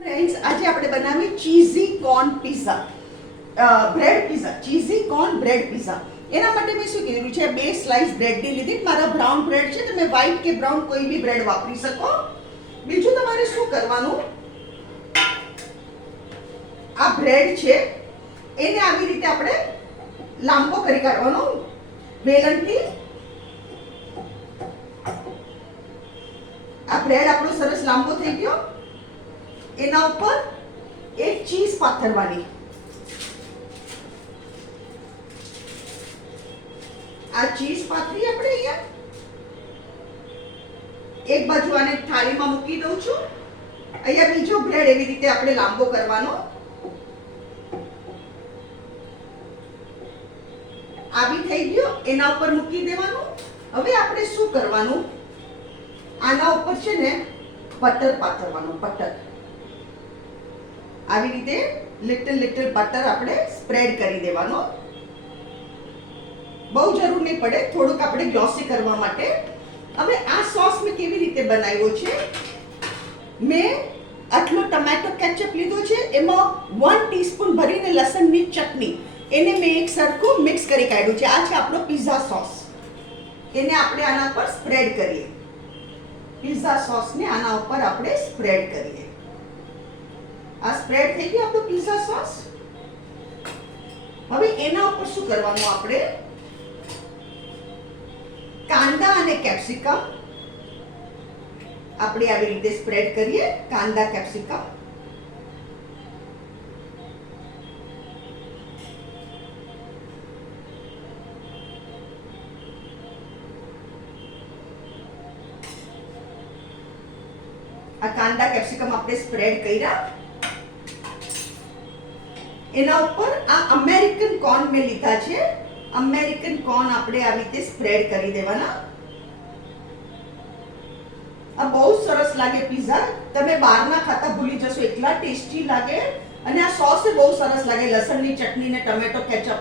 Friends, આજે આપણે બનાવી cheesy corn pizza, bread pizza, cheesy corn bread pizza. એના માટે મેં શું કીધું છે, 2 સ્લાઇસ બ્રેડની લીધી. મારા બ્રાઉન બ્રેડ છે, તમે વ્હાઈટ કે બ્રાઉન કોઈ બી બ્રેડ વાપરી શકો. બીજું તમારે શું કરવાનું, આ બ્રેડ છે એને આવી રીતે આપણે લાંબો કરી કાઢવાનો વેલણથી. આ બ્રેડ આપણો સરસ લાંબો થઈ ગયો. એના ઉપર એક ચીઝ પાથરવાની. આ ચીઝ પાથરી આપણે અહીંયા એક બાજુ આને થાળીમાં મૂકી દઉં છું. અહીંયા બીજો બ્રેડ એવી રીતે આપણે લાંબો કરવાનો. આવી થઈ ગયો, એના ઉપર મૂકી દેવાનું. હવે આપણે શું કરવાનું, આના ઉપર છે ને બટર પાથરવાનું. બટર આવી રીતે લિટલ બટર આપણે સ્પ્રેડ કરી દેવાનો. બહુ જરૂર નહીં પડે, થોડુંક આપણે ગ્લોસી કરવા માટે. હવે આ સોસ મેં કેવી રીતે બનાવ્યો છે, મેં આટલો ટમેટો કેચઅપ લીધો છે, એમાં 1 ટીસ્પૂન ભરીને લસણની ચટણી, એને મેં એક સરખું મિક્સ કરી કાઢ્યું છે. આ છે આપણો પિઝા સોસ. એને આપણે આના પર સ્પ્રેડ કરીએ. પિઝા સોસને આના ઉપર આપણે સ્પ્રેડ કરીએ. આ સ્પ્રેડ થઈ ગયો આપણો પિઝા સોસ. હવે એના ઉપર શું કરવાનું, આપણે કાંદા અને કેપ્સિકમ આપણે આવી રીતે સ્પ્રેડ કરીએ. કાંદા કેપ્સિકમ, આ કાંદા કેપ્સિકમ આપણે સ્પ્રેડ કર્યા. એના ઉપર આ અમેરિકન કોર્ન મેં લીધા છે. અમેરિકન કોર્ન આપણે આવી રીતે સ્પ્રેડ કરી દેવાના. આ બહુ સરસ લાગે પિઝા. તમે બહારના ખાતા ભૂલી જશો, એટલા ટેસ્ટી લાગે. અને આ સોસ બહુ સરસ લાગે, લસણની ચટણી ને ટમેટો કેચઅપ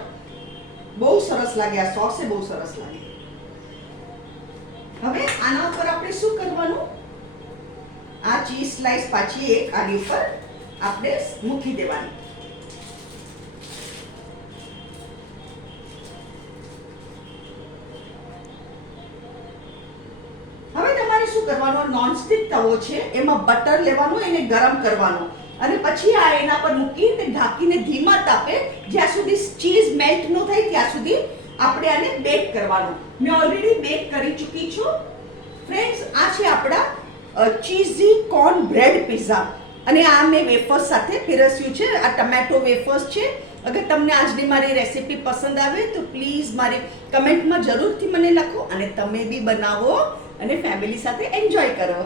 બહુ સરસ લાગે. આ સોસ બહુ સરસ લાગે. હવે આના ઉપર આપણે શું કરવાનું, આ ચીઝ સ્લાઇસ પાછી એક આની ઉપર આપણે મૂકી દેવાની. હવે તમારે શું કરવાનું, નોનસ્ટિક તવો છે, એમાં બટર લેવાનું, એને ગરમ કરવાનું, અને પછી આ એના પર મૂકીને ઢાંકીને ધીમા તાપે જ્યાં સુધી ચીઝ મેલ્ટ ન થાય ત્યાં સુધી આપણે આને બેક કરવાનું. મેં ઓલરેડી બેક કરી ચૂકી છું. ફ્રેન્ડ્સ, આ છે આપણા ચીઝી કોર્ન બ્રેડ પિઝા. અને આ મેં વેફર્સ સાથે પીરસ્યું છે. આ ટમેટો વેફર્સ છે. અગર તમને આજની મારી રેસીપી પસંદ આવે તો પ્લીઝ મારી કમેન્ટમાં જરૂરથી મને લખો, અને તમે બી બનાવો અને ફેમિલી સાથે એન્જોય કરો.